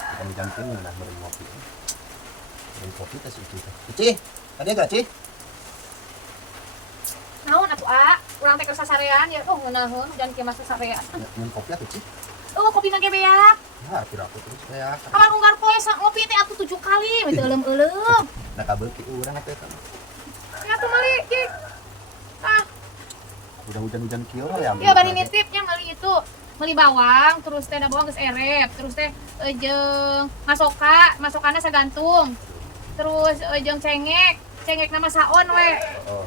kami jantung nah beri ngopi. Beri kopi teh Uci. Uci, tadi enggak, Ci? Naon atuh urang teh keur sasarean ya ngeunaheun hujan kieu mah sasarean. Minum kopi atuh, Ci. Kopi na ge beak. Nah, kira aku terus kayak Kamar unggar poe ngopi teh atuh 7 kali, teu eulem-eulem. nah kabeuki urang atuh kan. Ya tuh meuli ki. Udah hujan-hujan kieu ya. Iya bari nitipnya meuli itu. Meuli bawang, terus teh bawang geus erep, terus teh jeung masokana sagantung. Terus jeung cengek nama saon we.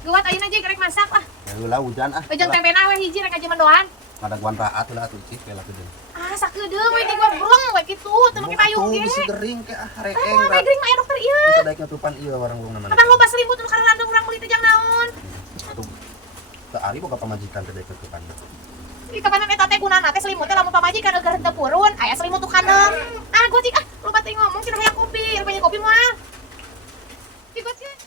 Guat ayeuna jeung rek masak Heula hujan Jeung tempena we hiji rek aja mendoan. Ada guan raat lah atuh Ci, kayak lakudeun. Sakedeung we di gua breng we kitu, teu make payung ge. Bisi gering ke rekeng. Gering mah dokter ieu. Daek tutupan ieu warung gong namanya. Abang loba selimut nu karena urang meuli teh jang naon. Atuh. Teu ari boga pamajikan teh daek tutupan. Di kapanan eta teh gunana teh selimut teh lamun pamajikan eueuh teu purun, aya selimut tu kanem. Gua cik loba teh ngomong cenah hayang kopi, rupanya kopi mah. Gua cik.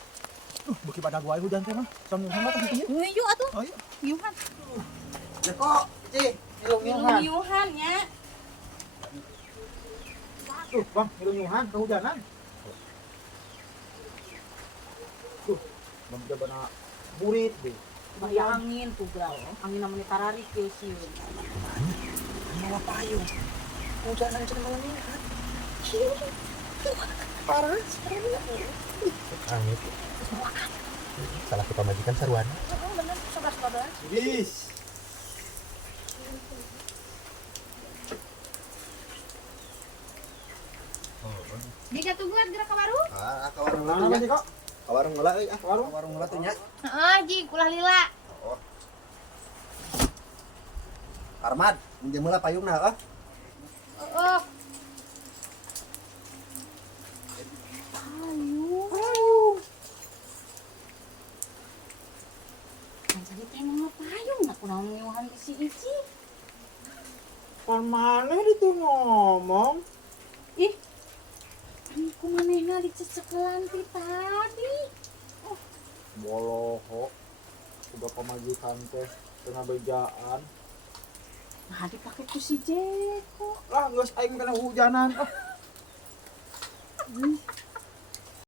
Bukit pada gua hujan teh mah. Sambil hangat atuh kieu. Ngiyu atuh. Oh iya. Ngiyuhan. Ya kok, Ci, ngilung-ngilungan. Ngiyuhan nya. Tuh, Bang, ngilung-ngilungan kehujanan. Tuh, Bang coba na burit deh. Bahaya angin tuh gal, angin namanya tararik ke sieun. Malah payung. Hujanan cenah malam ini kan. Parah, angin. Salah ke pamajikan sarwana. Bener, saudara-saudara. Bis. Bisa tungguan gerak ke warung? Ke warung Mana heula sih kok? Ke warung heula euy Warung? Ke warung heula teh nya. Heeh, jing ulah lila. Oh. Armad, minjem heula payungna heuh. Heeh. Kan jadi teh mah payung nak kunaon ngeuhan di si Ici. Pan mana itu ngomong? Ih. Ani kumanehna dicecekelan ti tadi. Boloho. Udah pemajikan teh tengah bejaan. Nah dipake ku si Jeko. Lah geus aing kena hujanan.